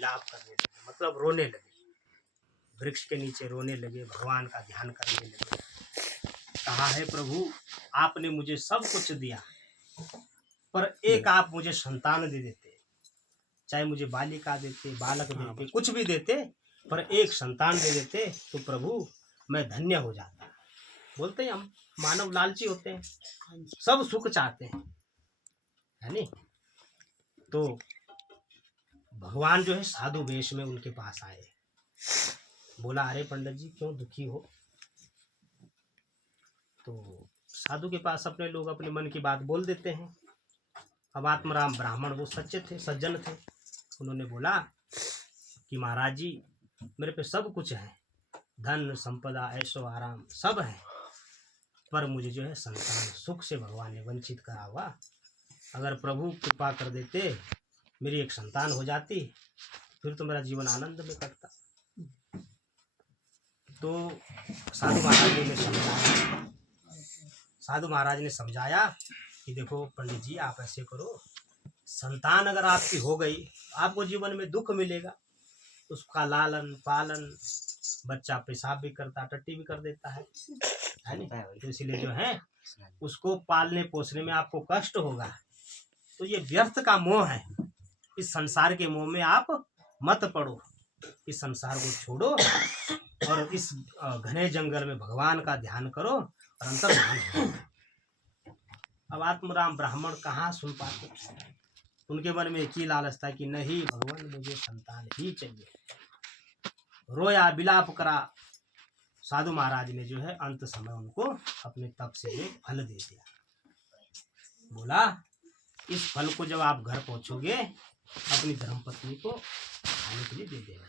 विलाप करने लगे, मतलब रोने लगे, वृक्ष के नीचे रोने लगे, भगवान का ध्यान करने लगे। कहा है प्रभु आपने मुझे सब कुछ दिया, पर एक आप मुझे संतान दे देते, चाहे मुझे बालिका देते, बालक देते, कुछ भी देते, पर एक संतान दे देते तो प्रभु मैं धन्य हो जाता। बोलते हैं हम मानव लालची होते हैं, सब सुख चाहते हैं, है नहीं। तो भगवान जो है साधु वेश में उनके पास आए, बोला अरे पंडित जी क्यों दुखी हो। तो साधु के पास अपने लोग अपने मन की बात बोल देते हैं। अब आत्मराम ब्राह्मण वो सच्चे थे, सज्जन थे, उन्होंने बोला कि महाराज जी मेरे पे सब कुछ है, धन संपदा ऐशो आराम सब है, पर मुझे जो है संतान सुख से भगवान ने वंचित करा हुआ। अगर प्रभु कृपा कर देते मेरी एक संतान हो जाती फिर तो मेरा जीवन आनंद में कटता। तो साधु महाराज ने समझाया कि देखो पंडित जी आप ऐसे करो, संतान अगर आपकी हो गई आपको जीवन में दुख मिलेगा, उसका लालन पालन, बच्चा पेशाब भी करता टट्टी भी कर देता है नहीं, तो इसलिए जो है उसको पालने पोसने में आपको कष्ट होगा। तो ये व्यर्थ का मोह है, इस संसार के मोह में आप मत पड़ो, इस संसार को छोड़ो और इस घने जंगल में भगवान का ध्यान करो और अंतर्ध्यान करो। अब आत्मराम ब्राह्मण कहाँ सुन पाते, उनके मन में एक ही लालच था कि नहीं भगवान मुझे संतान ही चाहिए। रोया विलाप करा, साधु महाराज ने जो है अंत समय उनको अपने तप से एक फल दे दिया। बोला इस फल को जब आप घर पहुंचोगे अपनी धर्मपत्नी को खाने के लिए दे देना।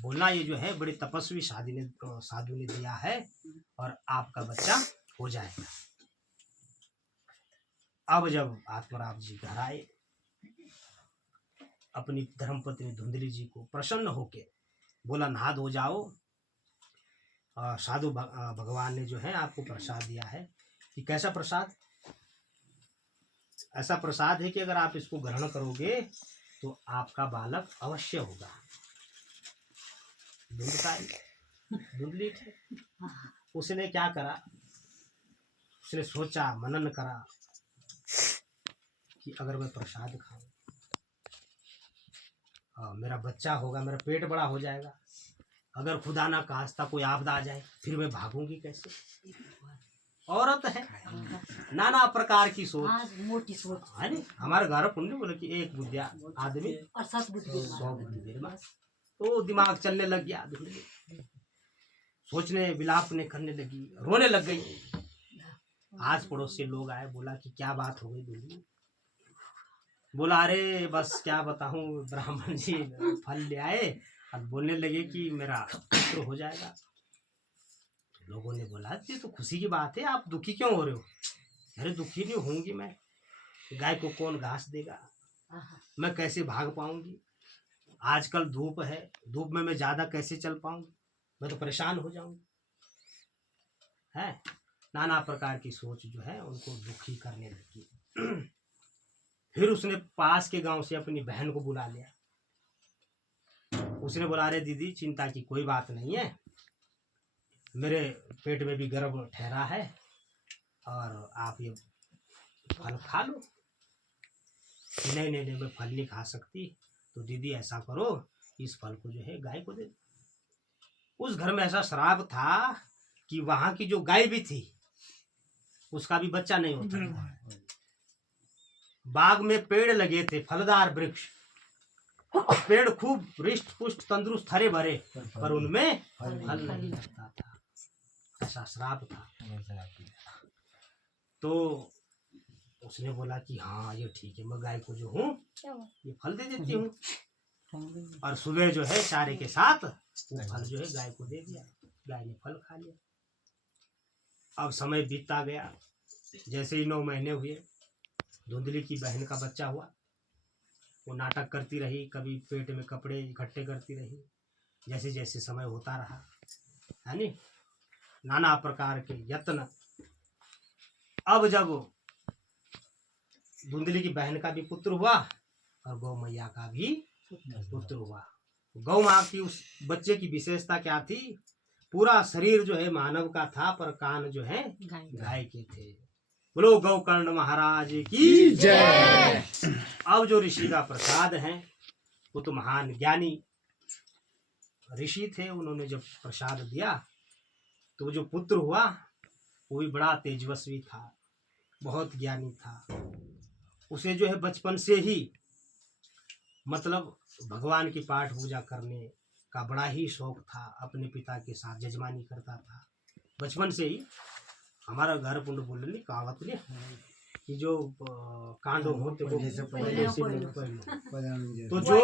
बोलना ये जो है बड़े तपस्वी साधु ने दिया है और आपका बच्चा हो जाएगा। अब जब आत्मराम जी घर आए, अपनी धर्मपत्नी धुंधली जी को प्रसन्न होके बोला नहा धो जाओ, साधु भगवान ने जो है आपको प्रसाद दिया है। कि कैसा प्रसाद? ऐसा प्रसाद है कि अगर आप इसको ग्रहण करोगे तो आपका बालक अवश्य होगा। धुंधली थी, उसने क्या करा, उसने सोचा मनन करा कि अगर मैं प्रसाद खाऊं मेरा बच्चा होगा, मेरा पेट बड़ा हो जाएगा, अगर खुदा ना खास्ता कोई आपदा आ जाए फिर मैं भागूंगी कैसे। औरत है, नाना प्रकार की सोच, मोटी सोच है नहीं। हमारे घर पुण्य बोले कि एक बुद्धिया आदमी 100 बुद्धि, तो दिमाग चलने लग गया, सोचने विलापने करने लगी, रोने लग गई। आज पड़ोस से लोग आए, बोला कि क्या बात हो गई दूल्ही। बोला अरे बस क्या बताऊं, ब्राह्मण जी फल ले आए, अब बोलने लगे कि मेरा पुत्र हो जाएगा। लोगों ने बोला ये तो खुशी की बात है, आप दुखी क्यों हो रहे हो? अरे दुखी नहीं होंगी मैं, गाय को कौन घास देगा, मैं कैसे भाग पाऊंगी, आजकल धूप है, धूप में मैं ज्यादा कैसे चल पाऊंगी, मैं तो परेशान हो जाऊंगी। है नाना प्रकार की सोच जो है उनको दुखी करने लगी। फिर उसने पास के गांव से अपनी बहन को बुला लिया। उसने बोला अरे दीदी चिंता की कोई बात नहीं है, मेरे पेट में भी गर्भ ठहरा है और आप ये फल खा लो। नहीं नहीं नहीं मैं फल नहीं खा सकती। तो दीदी ऐसा करो इस फल को जो है गाय को दे दो। उस घर में ऐसा श्राप था कि वहां की जो गाय भी थी उसका भी बच्चा नहीं होता। बाग में पेड़ लगे थे, फलदार वृक्ष, पेड़ खूब हृष्ट पुष्ट तंदुरुस्त हरे भरे, पर उनमें फल नहीं लगता था, ऐसा श्राप था। तो उसने बोला कि हाँ ये ठीक है, मैं गाय को जो हूँ ये फल दे देती हूँ। और सुबह जो है चारे के साथ वो फल जो है गाय को दे दिया, गाय ने फल खा लिया। अब समय बीतता गया, जैसे ही 9 महीने हुए, धुंधली की बहन का बच्चा हुआ। वो नाटक करती रही, कभी पेट में कपड़े इकट्ठे करती रही, जैसे जैसे समय होता रहा, है नी, नाना प्रकार के यत्न। अब जब धुंधली की बहन का भी पुत्र हुआ और गौ मैया का भी पुत्र पुत्र हुआ। गौ माँ की उस बच्चे की विशेषता क्या थी? पूरा शरीर जो है मानव का था, पर कान जो है गाय के थे। बोलो गौकर्ण महाराज की जय। अब जो ऋषि का प्रसाद है, वो तो महान ज्ञानी ऋषि थे। उन्होंने जब प्रसाद दिया तो जो पुत्र हुआ वो भी बड़ा तेजस्वी था, बहुत ज्ञानी था। उसे जो है बचपन से ही मतलब भगवान की पाठ पूजा करने का बड़ा ही शौक था। अपने पिता के साथ जजमानी करता था बचपन से ही। हमारा घर पुंड बोलने कहावत ने कि जो कांडो होते वो पहले से पहले। तो जो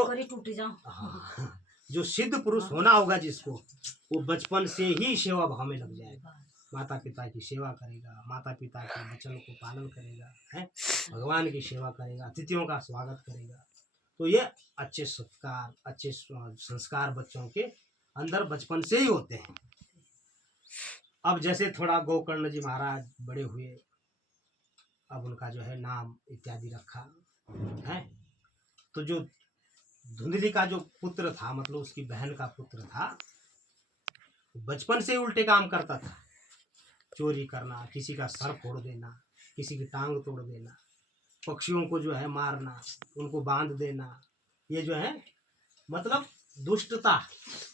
हाँ, जो सिद्ध पुरुष होना होगा जिसको, वो बचपन से ही सेवा भाव में लग जाएगा। माता पिता की सेवा करेगा, माता पिता के वचन को पालन करेगा, है भगवान की सेवा करेगा, अतिथियों का स्वागत करेगा। तो ये अच्छे सत्कार, अच्छे संस्कार बच्चों के अंदर बचपन से ही होते हैं। अब जैसे थोड़ा गोकर्ण जी महाराज बड़े हुए, अब उनका जो है नाम इत्यादि रखा है। तो जो धुंधली का जो पुत्र था, मतलब उसकी बहन का पुत्र था, बचपन से उल्टे काम करता था। चोरी करना, किसी का सर फोड़ देना, किसी की टांग तोड़ देना, पक्षियों को जो है मारना, उनको बांध देना, ये जो है मतलब दुष्टता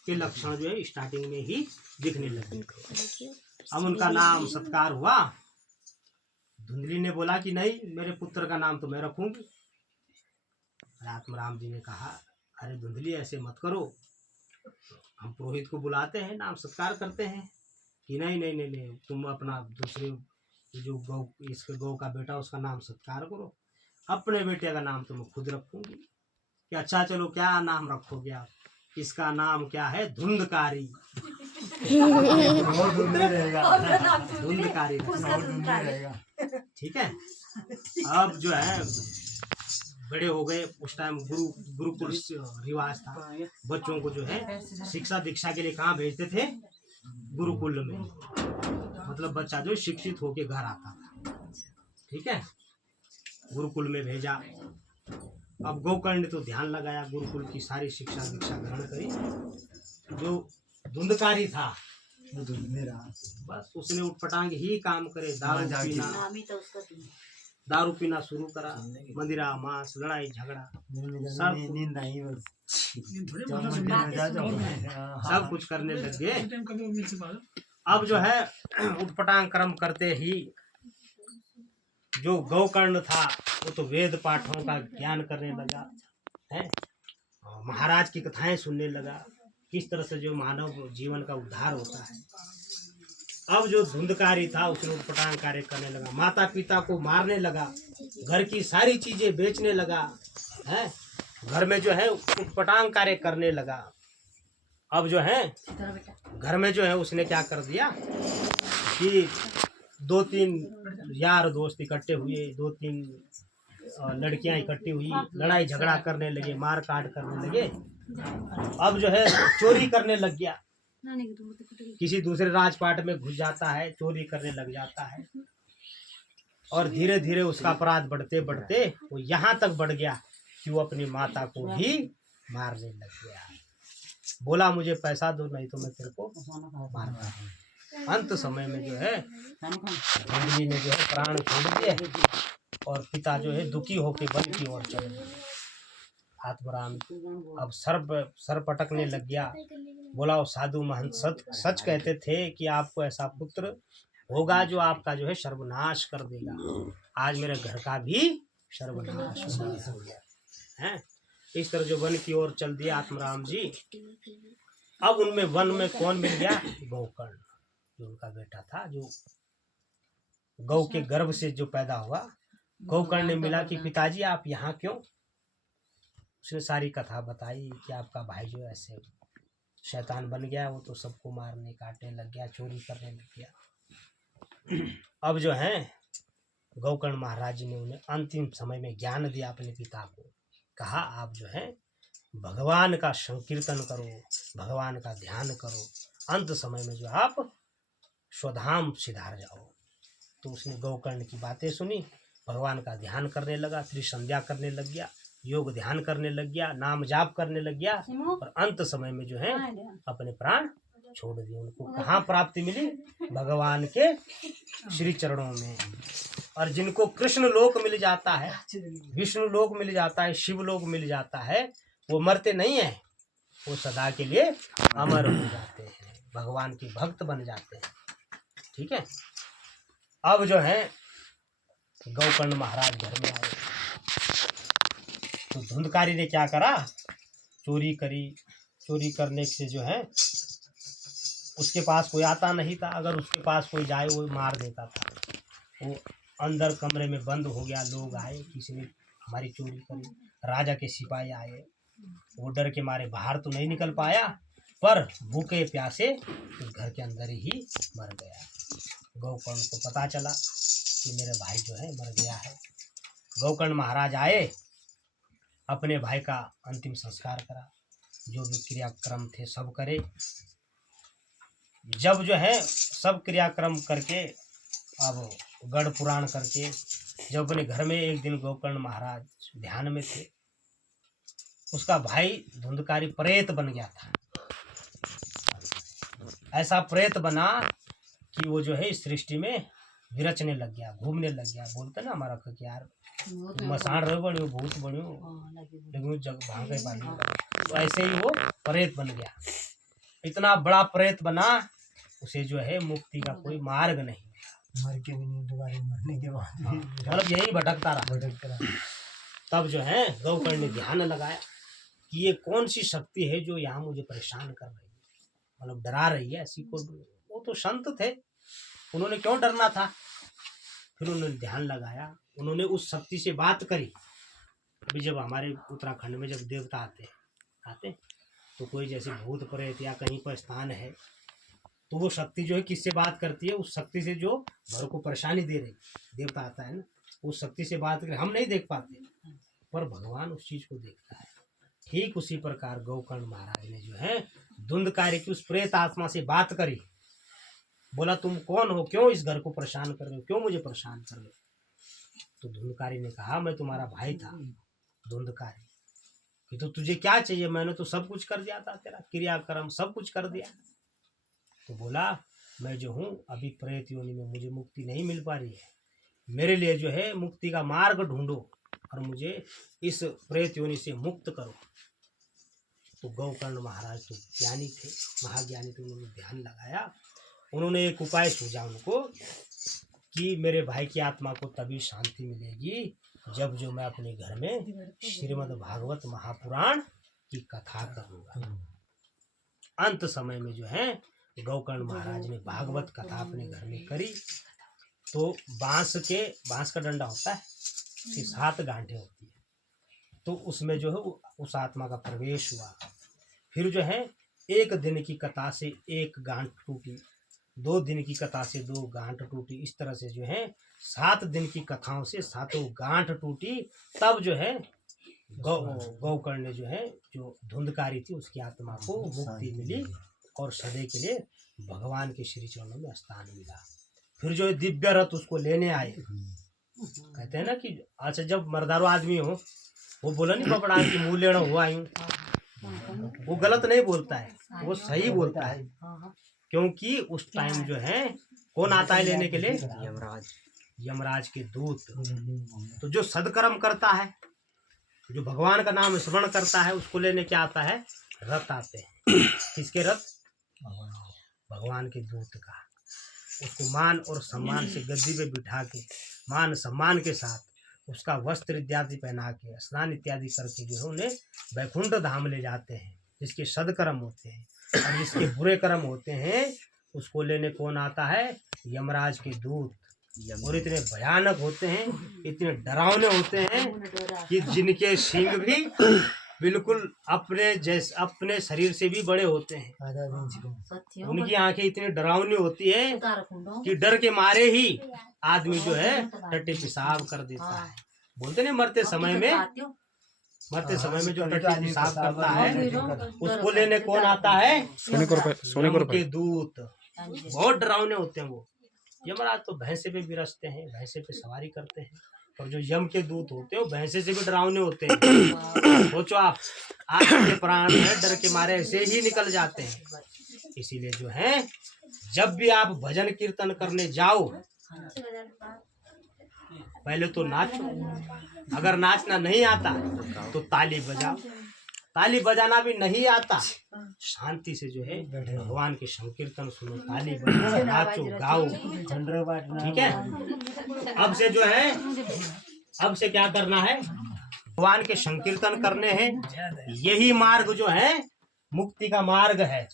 के लक्षण जो है स्टार्टिंग में ही दिखने लगे। अब उनका नाम सत्कार हुआ। धुंधली ने बोला कि नहीं, मेरे पुत्र का नाम तो मैं रखूंगी। आत्मराम जी ने कहा, अरे धुंधली ऐसे मत करो, हम पुरोहित को बुलाते हैं, नाम सत्कार करते हैं। कि नहीं नहीं नहीं नहीं, तुम अपना दूसरे जो गौ, इसके गौ का बेटा, उसका नाम सत्कार करो, अपने बेटे का नाम तो मैं खुद रखूंगी। कि अच्छा चलो, क्या नाम रखोगे आप? इसका नाम क्या है? धुंधकारी। धुंधकारी ठीक है। अब जो है बड़े हो गए, उस टाइम गुरुकुल रिवाज था, बच्चों को जो है शिक्षा दीक्षा के लिए कहाँ भेजते थे? गुरुकुल में। मतलब बच्चा जो शिक्षित होके घर आता था, ठीक है, गुरुकुल में भेजा। अब गोकर्ण ने तो ध्यान लगाया, गुरुकुल की सारी शिक्षा दीक्षा ग्रहण करी। जो धुंधकारी था बस उसने उठपटांग ही काम करे, दारू पीना शुरू करा, मदिरा मांस, लड़ाई झगड़ा, सब कुछ करने लग गए। अब जो है उठपटांग कर्म करते ही जो गोकर्ण था वो तो वेद पाठों का ज्ञान करने लगा है, महाराज की कथाएं सुनने लगा, किस तरह से जो मानव जीवन का उद्धार होता है। अब जो धुंधकारी था उसने उठपटांग कार्य करने लगा, माता पिता को मारने लगा, घर की सारी चीजें बेचने लगा है, घर में जो है उठपटांग कार्य करने लगा। अब जो है घर में जो है उसने क्या कर दिया कि 2-3 यार दोस्त इकट्ठे हुए, 2-3 लड़कियां इकट्ठी हुई, लड़ाई झगड़ा करने लगे, मार काट करने लगे। अब जो है चोरी करने लग गया, किसी दूसरे राजपाट में घुस जाता है, चोरी करने लग जाता है। और धीरे धीरे उसका अपराध बढ़ते बढ़ते वो यहाँ तक बढ़ गया कि वो अपनी माता को भी मारने लग गया। बोला मुझे पैसा दो, नहीं तो मैं तेरे को मारूंगा। अंत समय में जो है धुंधली ने जो है प्राण छोड़ दिए और पिता जो है दुखी होकर वन की ओर चले गए। आत्मराम अब सर पटकने लग गया। बोला वो साधु महंत सच कहते थे कि आपको ऐसा पुत्र होगा जो आपका जो है सर्वनाश कर देगा। आज मेरे घर का भी सर्वनाश हो गया है। इस तरह जो वन की ओर चल दिया आत्मराम जी। अब उनमें वन में कौन मिल गया? गोकर्ण, जो उनका बेटा था, जो गौ के गर्भ से जो पैदा हुआ। गोकर्ण ने मिला कि पिताजी आप यहाँ क्यों? उसने सारी कथा बताई कि आपका भाई जो ऐसे शैतान बन गया, वो तो सबको मारने काटने लग गया, चोरी करने लग गया। अब जो है गोकर्ण महाराज जी ने उन्हें अंतिम समय में ज्ञान दिया अपने पिता को। कहा आप जो है भगवान का संकीर्तन करो, भगवान का ध्यान करो, अंत समय में जो आप स्वधाम सिधार जाओ। तो उसने गोकर्ण की बातें सुनी, भगवान का ध्यान करने लगा, त्रिसंध्या करने लग गया, योग ध्यान करने लग गया, नाम जाप करने लग गया, और अंत समय में जो है अपने प्राण छोड़ दिए। उनको कहाँ प्राप्ति मिली? भगवान के श्री चरणों में। और जिनको कृष्ण लोक मिल जाता है, विष्णु लोक मिल जाता है, शिव लोक मिल जाता है, वो मरते नहीं है, वो सदा के लिए अमर हो जाते हैं, भगवान के भक्त बन जाते हैं। ठीक है। अब जो है गौकर्ण महाराज घर में आए तो धुंधकारी ने क्या करा? चोरी करी। चोरी करने से जो है उसके पास कोई आता नहीं था, अगर उसके पास कोई जाए वो मार देता था। वो अंदर कमरे में बंद हो गया, लोग आए, किसी ने हमारी चोरी करी, राजा के सिपाही आए, वो डर के मारे बाहर तो नहीं निकल पाया, पर भूखे प्यासे उस घर के अंदर ही मर गया। गौकर्ण को पता चला कि मेरा भाई जो है मर गया है। गौकर्ण महाराज आए, अपने भाई का अंतिम संस्कार करा, जो भी क्रियाक्रम थे सब करे। जब जो है सब क्रियाक्रम करके, अब गढ़ पुराण करके, जब अपने घर में एक दिन गौकर्ण महाराज ध्यान में थे, उसका भाई धुंधकारी प्रेत बन गया था। ऐसा प्रेत बना कि वो जो है इस सृष्टि में विरचने लग गया, घूमने लग गया। बोलते ना हमारा कि यार मसान रहे बनियो, भूत बनियो, लेकिन जग भागे बानी। तो ऐसे ही वो प्रेत बन गया। इतना बड़ा प्रेत बना, उसे जो है मुक्ति का कोई मार्ग नहीं, मर के भी नहीं, दोबारा मरने के बाद मतलब यही भटकता रहा। तब जो है गौकर्ण ने ध्यान लगाया कि ये कौन सी शक्ति है जो यहाँ मुझे परेशान कर रही है, मतलब डरा रही है ऐसी को। वो तो संत थे, उन्होंने क्यों डरना था? फिर उन्होंने ध्यान लगाया, उन्होंने उस शक्ति से बात करी। अभी जब हमारे उत्तराखंड में जब देवता आते तो कोई जैसे भूत प्रेत या कहीं पर स्थान है, तो वो शक्ति जो है किससे बात करती है? उस शक्ति से जो घर को परेशानी दे रही देवता आता है ना, उस शक्ति से बात करें। हम नहीं देख पाते, पर भगवान उस चीज को देखता है। ठीक उसी प्रकार गौकर्ण महाराज ने जो है धुंधकारी की उस प्रेत आत्मा से बात करी। बोला, तुम कौन हो? क्यों इस घर को परेशान कर रहे हो? क्यों मुझे परेशान कर रहे हो? तो धुंधकारी ने कहा, मैं तुम्हारा भाई था धुंधकारी, कि तो तुझे क्या चाहिए? मैंने तो सब कुछ कर दिया था, तेरा क्रियाक्रम सब कुछ कर दिया। तो बोला, मैं जो हूँ अभी प्रेत योनि में, मुझे मुक्ति नहीं मिल पा रही है, मेरे लिए जो है मुक्ति का मार्ग ढूंढो और मुझे इस प्रेत योनि से मुक्त करो। तो गौकर्ण महाराज तो ज्ञानी थे, महाज्ञानी थे, उन्होंने ध्यान लगाया। उन्होंने एक उपाय सूझा उनको कि मेरे भाई की आत्मा को तभी शांति मिलेगी जब जो मैं अपने घर में श्रीमद् भागवत महापुराण की कथा करूँगा। अंत समय में जो है गौकर्ण महाराज ने भागवत कथा अपने घर में करी। तो बांस का डंडा होता है, उसकी 7 गांठें होती है, तो उसमें जो है उस आत्मा का प्रवेश हुआ। फिर जो है 1 दिन की कथा से 1 गांठ टूटी, 2 दिन की कथा से 2 गांठ टूटी, इस तरह से जो है 7 दिन की कथाओं से 7 गांठ टूटी। तब जो है गौकर्ण ने जो है, जो धुंधकारी थी, उसकी आत्मा को मुक्ति मिली और सदैव के लिए भगवान के श्री चरणों में स्थान मिला। फिर जो दिव्य रथ उसको लेने आए। कहते हैं ना कि अच्छा, जब मर्दारू आदमी हो, वो बोला नहीं बबड़ा कि मुँह लेना हुआ यूं, वो गलत नहीं बोलता है, वो सही बोलता है। क्योंकि उस टाइम जो है कौन आता है लेने के लिए? यमराज के दूत। तो जो सदकर्म करता है, जो भगवान का नाम स्मरण करता है, उसको लेने क्या आता है? रथ आते हैं। किसके रथ? भगवान के दूत का। उसको मान और सम्मान से गद्दी पे बिठा के, मान सम्मान के साथ उसका वस्त्र इत्यादि पहना के, स्नान इत्यादि करके जो है उन्हें वैकुंठ धाम ले जाते हैं। जिसके सदकर्म होते हैं और जिसके बुरे कर्म होते हैं, उसको लेने कौन आता है? यमराज के दूत। और इतने भयानक होते हैं, इतने डरावने होते हैं कि जिनके सींग भी बिल्कुल अपने शरीर से भी बड़े होते हैं। उनकी आंखें इतनी डरावनी होती है कि डर के मारे ही आदमी जो है टट्टी पेशाब कर देता है। बोलते नहीं, मरते समय में जो टट्टी पेशाब करता है, उसको लेने कौन आता है? यम के दूत। बहुत डरावने होते हैं वो। यमराज तो भैंसे पे भी रचते हैं, भैंसे पे सवारी करते हैं, और जो यम के दूत होते हैं वो भैंसे से भी डरावने होते हैं। सोचो आपके प्राण है डर के मारे ऐसे ही निकल जाते हैं। इसीलिए जो है जब भी आप भजन कीर्तन करने जाओ पहले तो नाचो, अगर नाचना नहीं आता तो ताली बजाओ, ताली बजाना भी नहीं आता शांति से जो है भगवान के संकीर्तन सुनो, ताली बजाओ, नाचो गाओ, ठीक है। अब से जो है अब से क्या करना है, भगवान के संकीर्तन करने हैं। यही मार्ग जो है मुक्ति का मार्ग है।